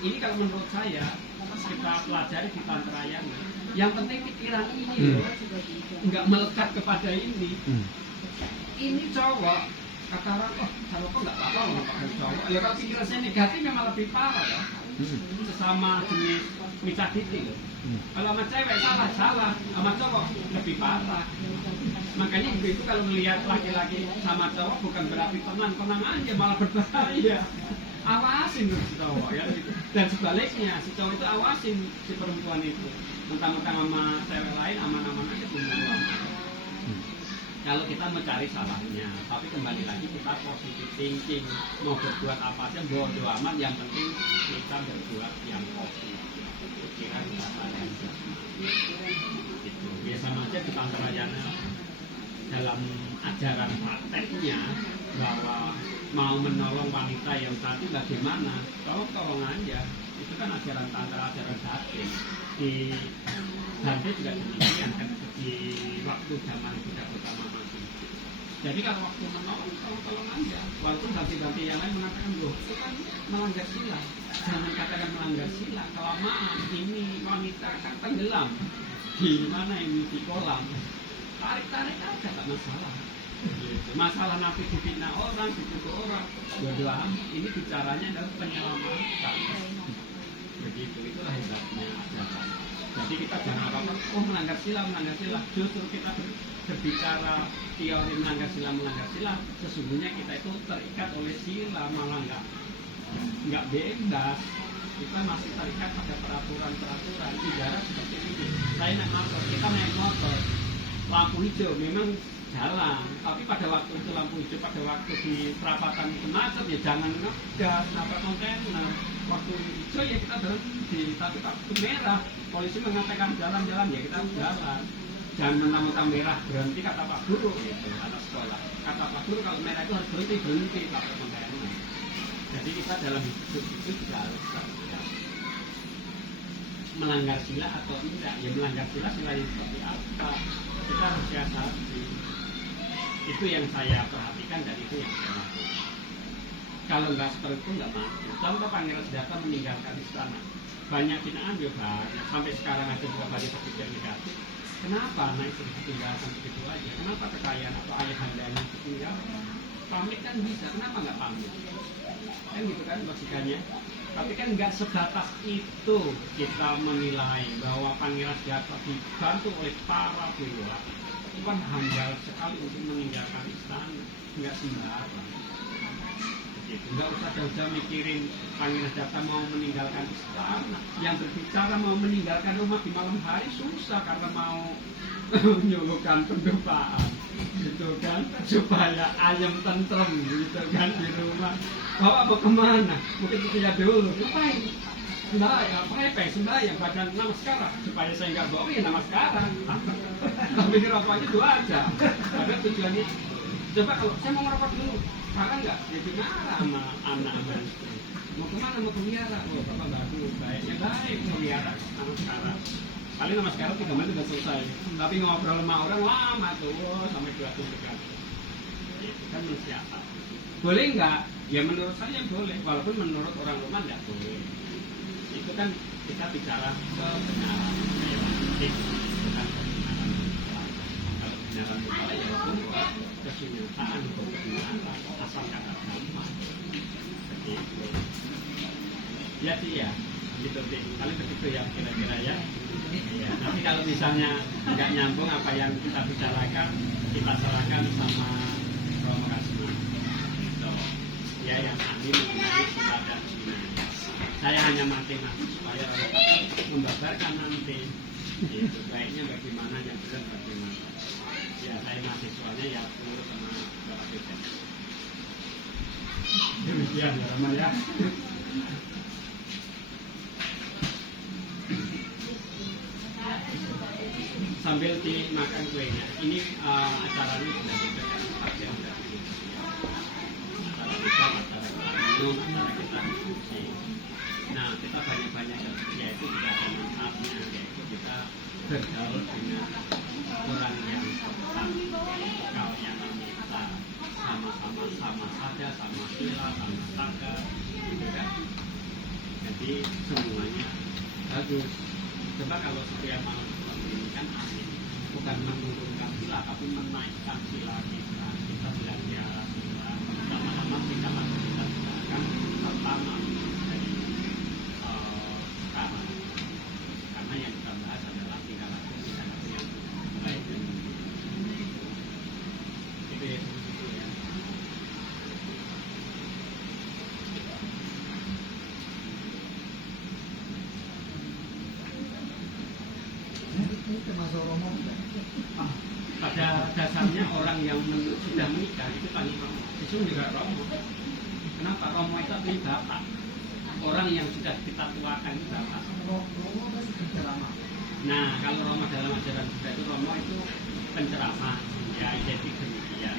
Ini kalau menurut saya kita pelajari di Tantraya, yang penting pikiran ini loh, nggak melekat kepada ini. Ini cowok kata orang, kalau kok nggak apa-apa loh pakai cowok. Ya kalau pikiran saya negatif memang lebih parah ya. Sesama jenis micaditi loh. Kalau sama cewek salah, sama cowok lebih parah. Makanya ibu itu kalau melihat laki-laki sama cowok bukan berarti tenang aja, malah berbahaya. Awasin tuh si cowok ya. Dan sebaliknya si cowok itu awasin si perempuan itu. Mentang-mentang sama cewek lain aman-aman aja bunuh. Kalau kita mencari salahnya, tapi kembali lagi kita positive thinking, mau berbuat apa aja bodo amat, yang penting kita berbuat yang positif. Pikiran kata dan itu biasa aja di Tantrayana dalam ajaran prakteknya bahwa mau menolong wanita yang tadi bagaimana, tolong aja. Itu kan ajaran tantra, ajaran batin. Di Dante juga demikian kan, di waktu zaman Buddha pertama mati. Jadi kalau waktu menolong, tolong aja. Walaupun ganti yang lain mengatakan, loh itu kan melanggar sila. Jangan katakan melanggar sila, kelamaan ini wanita kan tenggelam di mana ini, di kolam. Tarik aja, tak masalah. Gitu. Masalah nanti dipitnah orang, dituduh orang, dua-dua ini bicaranya adalah penyelamatan. Begitu, itulah hebatnya ajaran. Jadi kita jangan apa-apa, melanggar sila. Justru kita berbicara teori melanggar sila, sesungguhnya kita itu terikat oleh sila, malah nggak bebas. Kita masih terikat pada peraturan. Ibarat seperti ini. Saya kita naik motor, lampu hijau memang jalan, tapi pada waktu itu lampu hijau, pada waktu di perapatan itu macet ya jangan ngegas, nabrak kontainer. Waktu hijau ya kita berhenti, tapi waktu merah polisi mengatakan jalan ya kita jalan. Jangan mentang-mentang merah berhenti, kata Pak Guru gitu, anak sekolah. Kata Pak Guru kalau merah itu harus berhenti nabrak kontainer. Jadi kita dalam hidup itu juga harus melanggar sila atau tidak. Ya melanggar sila yang seperti apa, kita harus siasati. Itu yang saya perhatikan dan itu yang saya lakukan. Kalau nggak seperti itu nggak mampu. Contoh Pangeran Siddhartha meninggalkan istana, banyak hinaan juga banyak. Sampai sekarang ada juga banyak berpikir negatif. Kenapa anak itu ditinggalkan begitu aja? Kenapa kekayaan atau ayah handanya ditinggalkan? Pamit kan bisa, kenapa nggak pamit? Kan gitu kan logikanya. Tapi kan nggak sebatas itu kita menilai bahwa Pangeran Siddhartha dibantu oleh para dewa. Itu kan handal sekali untuk meninggalkan istana, nggak sembarang. Begitu, nggak usah jauh-jauh mikirin Pangeran Siddhartha mau meninggalkan istana. Yang berbicara mau meninggalkan rumah di malam hari susah karena mau menyuguhkan pendupaan. gitu kan, supaya ayam tentrem gitu kan di rumah. Bapak mau kemana? Mungkin kita dulu. Ngapain? Sembahyang, apa sembahyang, badan namaskara supaya saya nggak bohong ya namaskara. Tapi ngerokok itu aja. Ada tujuannya. Coba kalau saya mau ngerokok dulu, makan nggak? Jadi marah sama anak dan istri. Mau kemana? Mau ke wihara? Oh, bapak bagus, baiknya baik ke wihara namaskara. Paling namaskara 3 menit udah selesai. Tapi ngobrol sama orang lama tuh, sampai 2 jam. Itu kan mensiasat. Boleh nggak? Ya menurut saya boleh, walaupun menurut orang rumah nggak boleh. Itu kan kita bicara kebenaran bukan kebenaran mutlak. Kalau kebenaran mutlak ya semua kesinyataan untuk kebenaran asal kata nama seperti itu. Ya sih ya, gitu sih. Paling begitu ya kira-kira ya. Ya. Nanti kalau misalnya nggak nyambung apa yang kita bicarakan, kita serahkan sama Romo Kasma. Gitu. Ya yang ahli mengenai sifat dan sunah. Saya hanya matematik supaya orang membabarkan nanti. Itu baiknya bagaimana, yang benar bagaimana. Ya saya mahasiswanya ya menurut sama Bapak Dosen. Demikian ya Rama ya. Sambil dimakan kuenya. Ini acaranya sudah diberikan seperti yang sudah acara minum, acara kita diskusi. Nah, kita banyak-banyak yaitu juga ada manfaatnya, yaitu kita bergaul dengan orang yang tepat, kalau yang kita sama-sama saja, sama sila, sama saga, gitu kan. Jadi semuanya bagus. Coba kalau setiap malam seperti ini kan asik, bukan menurunkan sila, tapi menaikkan sila kita. Kita belajar sila, sama-sama kita lakukan kan pertama dari sekarang. Karena yang kita bahas adalah tingkah laku yang baik dan itu ya. Ini termasuk Romo. Pada dasarnya orang yang sudah menikah itu tadi Romo, itu juga Romo. Kenapa? Romo itu artinya bapak. Orang yang sudah kita tuakan itu bapak. Romo kan penceramah. Nah, kalau Romo dalam ajaran Buddha itu Romo itu penceramah, ya jadi demikian.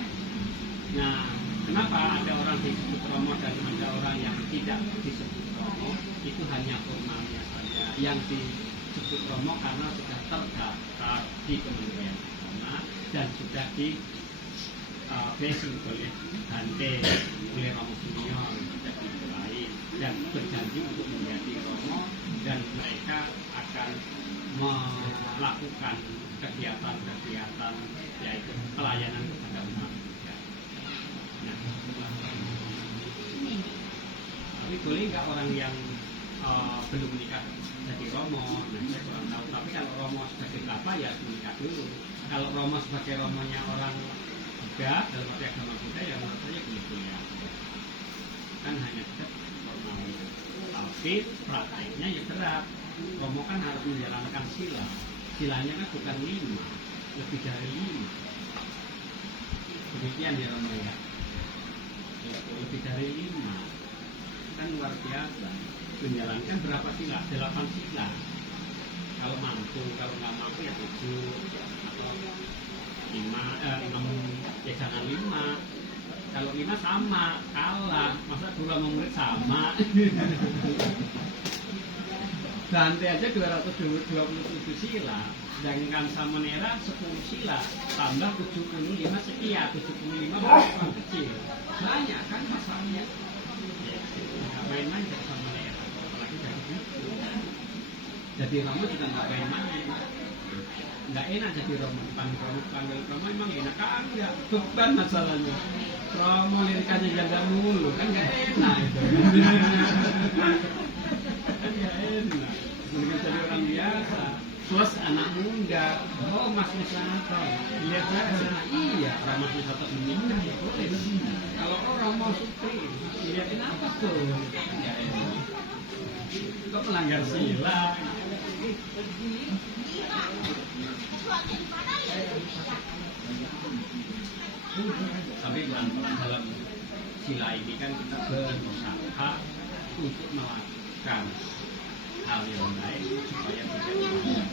Nah, kenapa ada orang disebut Romo dan ada orang yang tidak disebut Romo? Itu hanya formalnya saja. Yang disebut Romo karena sudah terdaftar di Kementerian Agama dan sudah di blessing oleh Bante, oleh Romo Senior, dan lain, dan berjanji untuk menjadi Romo dan mereka akan melakukan kegiatan-kegiatan yaitu pelayanan kepada umat. Nah, tapi boleh nggak orang yang belum menikah jadi Romo? Nah, saya kurang tahu. Tapi kalau Romo sebagai bapak ya menikah dulu. Kalau Romo sebagai Romonya orang Buddha dalam arti agama Buddha ya menurut saya begitu ya. Kan hanya tetap formalnya. Tapi prakteknya ya berat. Romo kan harus menjalankan sila. Silanya kan bukan 5, lebih dari 5. Demikian ya Romo ya. Lebih dari 5. Kan luar biasa. Menjalankan berapa sila? 8 sila. Kalau mampu, kalau nggak mampu ya 7 atau 6, ya jangan 5. Kalau 5 sama, kalah. Masa 2 sama murid sama. Bante aja 227 sila. Sedangkan Samanera 10 sila. Tambah 75 sekian. 75 orang kecil. Banyak kan masalahnya. Nggak main-main jadi Samanera. Apalagi dari itu. Jadi Romo juga nggak main-main. Nggak enak jadi Romo. Panggil Romo emang enak kan? Ya beban masalahnya. Romo lirikannya jaga mulu kan nggak enak itu. Kan nggak enak. Mungkin jadi orang biasa. Plus anak muda. Oh Mas Wisato. Lihat saya. Iya. Orang Mas Wisato menikah ya boleh. Kalau orang mau supri, lihatin apa tuh? Kan nggak enak. Kok melanggar sila? Tapi pelan-pelan dalam sila ini kan kita berusaha untuk melakukan hal yang baik supaya tidak melanggar.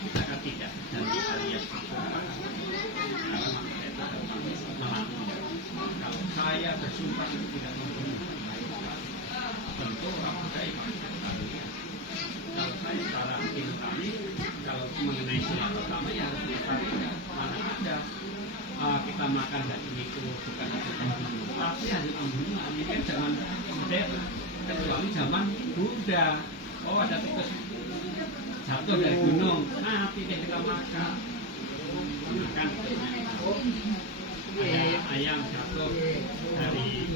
Kita kan tidak jadi alias bersumpah karena makanya itu melanggar. Kalau saya bersumpah itu tidak membunuh, tentu orang budaya pasti tahunya. Kalau saya secara ilmu kami, kalau mengenai sila pertama ya harus diketahui mana ada kita makan daging itu bukan hasil pembunuhan, tapi hasil pembunuhan. Ini kan zaman modern, kecuali zaman Buddha. Oh, ada tikus jatuh dari gunung, mati deh kita makan. Makan ayam jatuh dari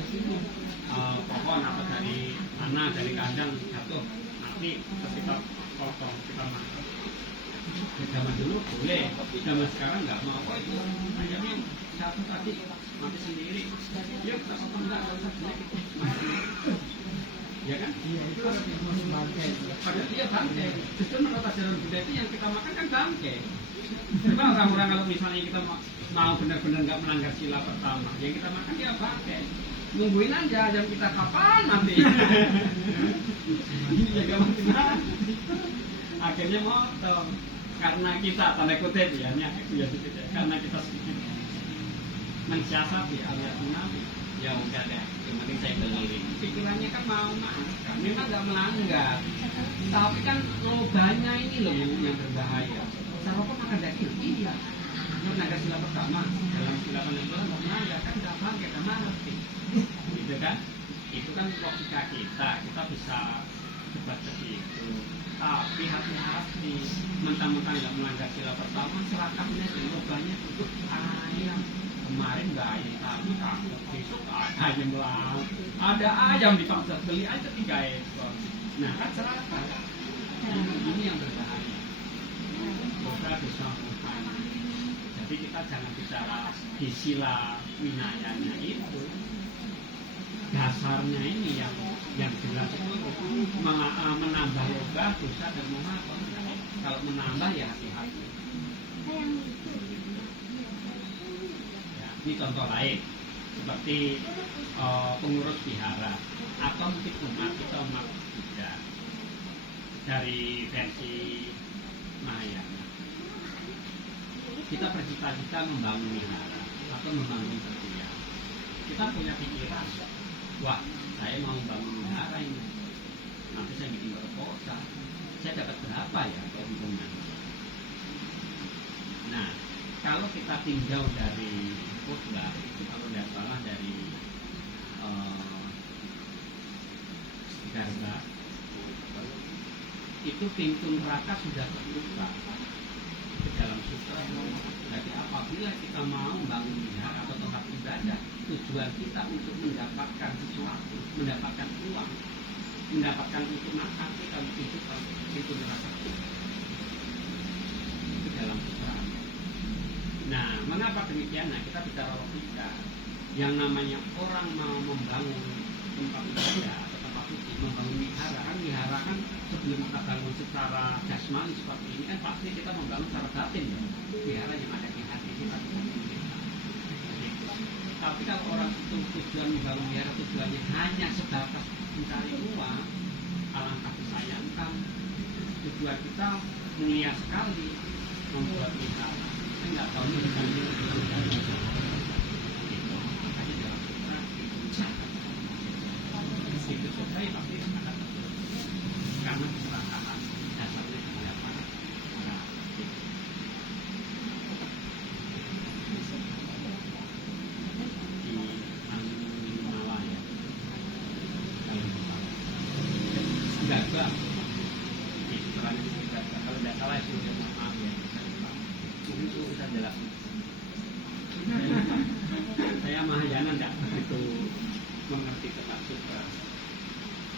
pohon atau dari mana, dari kandang jatuh mati, terus kita potong, kita makan. Zaman dulu boleh, zaman sekarang nggak mau. Apa itu ayamnya satu tadi mati sendiri, yuk kita potong, enggak usah mati. Ya kan? Iya, itu harus bangkai. Padahal dia bangkai. Justru menurut ajaran Buddha itu yang kita makan kan bangkai. Coba orang-orang kalau misalnya kita mau benar-benar nggak melanggar sila pertama, yang kita makan dia bangkai. Nungguin aja jam kita kapan mati. Ya nggak mati. Akhirnya motong. Karena kita tanda kutip ya, karena kita sedikit mensiasati alias munafik. Ya udah deh, yang penting saya keliling. Pikirannya kan mau makan, memang nggak melanggar. Tapi kan loganya ini loh yang berbahaya. Sarapan makan daging, iya. Melanggar sila pertama, dalam sila penyembuhan nggak melanggar, kan nggak bangkai, kan mati. Gitu kan? Itu kan logika kita bisa debat begitu. Tapi hati-hati, mentang-mentang nggak melanggar sila pertama, serakahnya dan loganya itu ayam. Kemarin nggak ayam tapi takut, besok ada ayam lah. Ada ayam dipaksa beli aja 3 ekor. Nah kan serakah. Ini yang berbahaya. Dosa dosa Tuhan. Jadi kita jangan bicara di sila winayanya itu. Dasarnya ini yang jelas itu menambah logah, dosa dan muhakkam. Kalau menambah ya hati-hati. Ya, ini contoh lain seperti pengurus vihara atau mungkin umat kita umat Buddha dari versi Mahayana. Kita bercita-cita membangun vihara atau membangun perguruan. Kita punya pikiran, wah saya mau bangun vihara ini, nanti saya bikin proposal, saya dapat berapa ya keuntungan. Nah, kalau kita tinjau dari khotbah itu kalau tidak salah dari Garba, itu pintu neraka sudah terbuka ke dalam sutra. Jadi apabila kita mau bangun vihara atau tempat ibadah, tujuan kita untuk mendapatkan sesuatu, mendapatkan uang, mendapatkan untuk makan, kita menunjukkan pintu neraka itu dalam sutra. Nah, mengapa demikian? Nah, kita bicara logika. Yang namanya orang mau membangun tempat ibadah atau tempat suci, membangun wihara kan sebelum kita bangun secara jasmani seperti ini kan pasti kita membangun secara batin ya. Wihara yang ada di hati kita. Tapi kalau orang itu tujuan membangun wihara tujuannya hanya sebatas mencari uang, alangkah disayangkan. Tujuan kita mulia sekali membuat wihara. Saya nggak tahu ini bukan itu selesai pasti akan karena kesalahan dasarnya apa? Di Malaya, Garba, itu terang itu Garba. Kalau tidak salah itu sudah maaf ya. Itu bisa jelas. Saya Mahayana tidak begitu mengerti tentang sutra.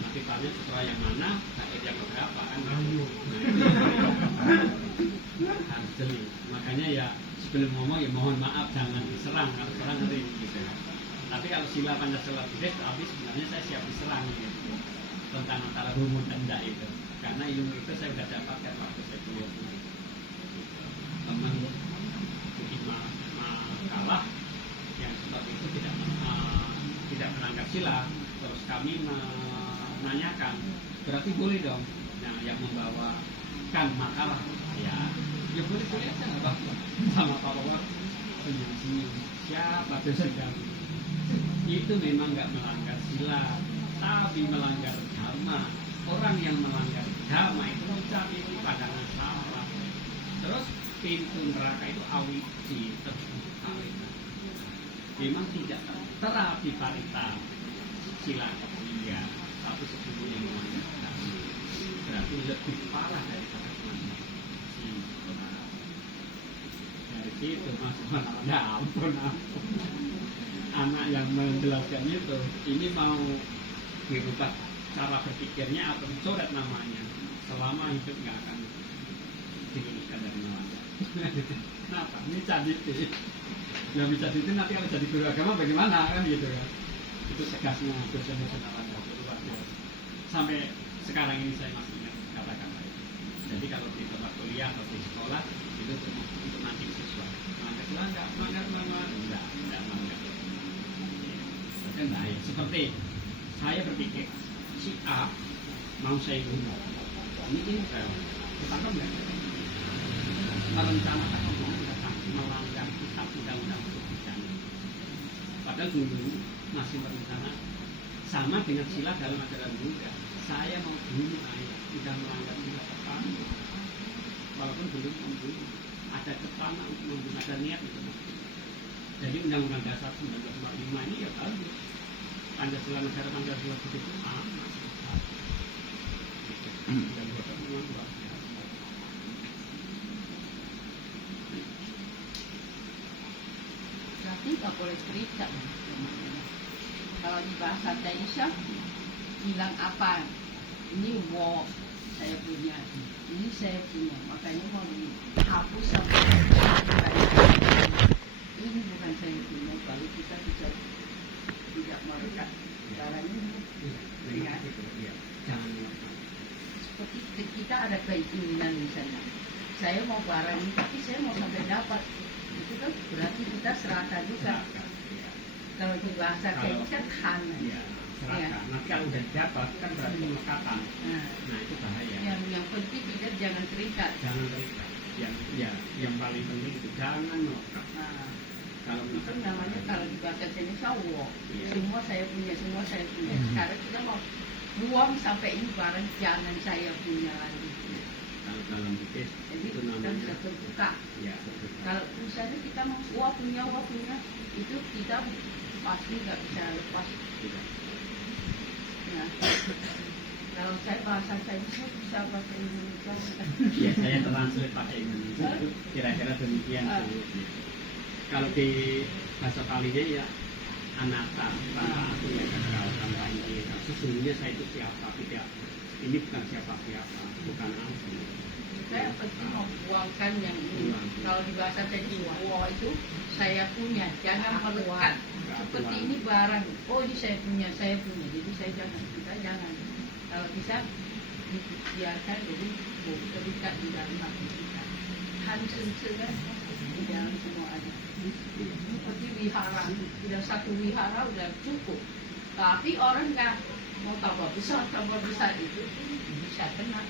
Nanti tanya sutra yang mana, bait yang berapa kan? Harus jeli. Makanya ya sebelum ngomong ya mohon maaf jangan diserang. Kalau serang nanti gitu. Tapi kalau sila Pancasila Buddhis, tapi sebenarnya saya siap diserang gitu. Tentang antara rumun dan tidak itu. Karena ilmu itu saya sudah dapatkan waktu saya kuliah. Teman Bukima boleh dong. Nah, yang membawakan makalah ya boleh aja nggak apa-apa. Sama follower senyum-senyum. Siapa tuh sedang? Itu memang nggak melanggar sila, tapi melanggar dhamma. Orang yang melanggar dhamma itu mencari pandangan salah. Terus pintu neraka itu awiji terbuka. Memang tidak tertera di parita sila ketiga, tapi sebetulnya melanggar dhamma. Berarti lebih parah daripada melanggar sila. Dari situ masuk ada ampun. Anak yang menjelaskan itu ini mau dirubah cara berpikirnya atau dicoret namanya, selama hidup nggak akan diluruskan dari melanggar. Kenapa? Ini caditi. Yang bisa caditi nanti kalau jadi guru agama bagaimana kan gitu ya. Itu tegasnya dosen-dosen Nalanda luar biasa. Sampai sekarang ini saya masih ingat kata-kata itu. Jadi kalau di tempat kuliah atau di sekolah itu untuk nanti siswa melanggar melanggar. Nah, ya, seperti saya berpikir si A mau saya bunuh, ini saya tangkap nggak? Merencanakan melanggar kitab undang-undang pidana. Padahal dulu masih berencana sama dengan sila dalam ajaran Buddha. Saya mau bunuh ayah, tidak melanggar sila pertama. Walaupun belum membunuh, ada pertama untuk membunuh, ada niat itu. Jadi Undang-Undang Dasar 1945 ini ya bagus. Pancasila negara Pancasila begitu aman. Dan buat memang luar biasa. Berarti nggak boleh cerita. Kalau di bahasa Indonesia bilang apa? Ini wo saya punya, ini saya punya. Makanya mau dihapus sama ini bukan saya punya. Kalau kita bisa tidak merekat caranya Jangan seperti kita ada keinginan misalnya saya mau barang ini tapi saya mau sampai dapat itu kan berarti kita serahkan juga. Kalau di bahasa kayak kan kan serahkan. Nanti kalau udah dapat kan berarti melekatan. Nah itu bahaya. Yang penting kita jangan terikat. Jangan terikat. Yang paling penting itu jangan melekat. Kalau Itu namanya kalau di bahasa Indonesia semua saya punya. Sekarang kita mau buang sampai ini barang jangan saya punya lagi. Kalau dalam fikih Jadi itu kita namanya bisa terbuka. terbuka. Kalau misalnya kita mau punya itu kita pasti nggak bisa lepas. Tidak. Nah, kalau saya bahasa bisa bahasa Indonesia. Ya saya translate pakai Indonesia. Kira-kira demikian. Kalau di bahasa Palinya ya anatta, tanpa aku ya kekal, tanpa ini. Sesungguhnya saya itu siapa, tidak. Ini bukan siapa-siapa, bukan aku. Saya pasti mau buangkan yang ini. Kalau di bahasa Jawa itu saya punya, jangan melekat. Seperti ini barang, oh ini saya punya. Jadi saya jangan. Kalau bisa dibiarkan, jadi terikat di dalam hati kita. Hancur-hancurkan di dalam semua ada. Seperti wihara, udah satu wihara udah cukup. Tapi orang nggak mau tambah besar itu bisa kena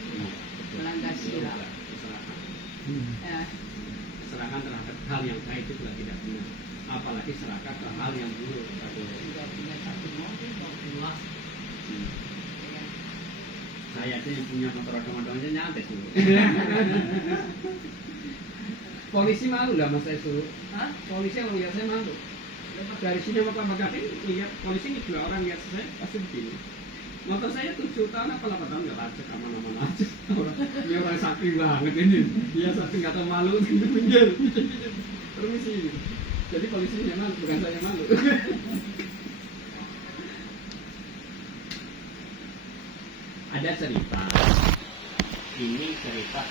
melanggar sila. Serahkan terhadap hal yang baik itu juga tidak benar. Apalagi serahkan ke hal yang buruk. Sudah punya satu mobil mau dua. Saya aja yang punya motor odong-odong aja nyantai dulu. Polisi malu lah mas saya suruh. Polisi kalau lihat saya malu. Dari sini Bapak Magatin lihat polisi ini 2 orang lihat saya pasti begini. Motor saya 7 tahun apa 8 tahun nggak pajak aman-aman aja. Ini orang sakti banget ini. Dia sakti nggak tahu malu, minggir. Permisi. Jadi polisinya malu, bukan saya malu. Ada cerita. Ini cerita